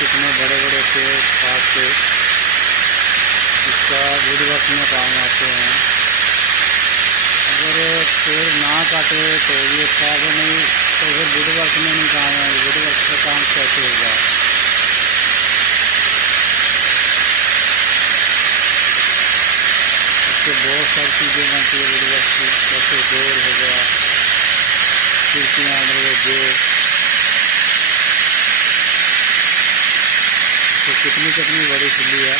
कितने बड़े बड़े पेड़ काट के इसका वुडवर्क में काम आते हैं। अगर पेड़ ना काटे तो भी अच्छा, अगर नहीं तो फिर वुडवर्क में नहीं काम है, वुडवर्क का काम कैसे होगा। इससे बहुत सारी चीज़ें बनती है वुडवर्क की, जैसे डोर हो गया, खिड़कियाँ, दरवाजे। तो कितनी कितनी बड़ी सिल्ली है।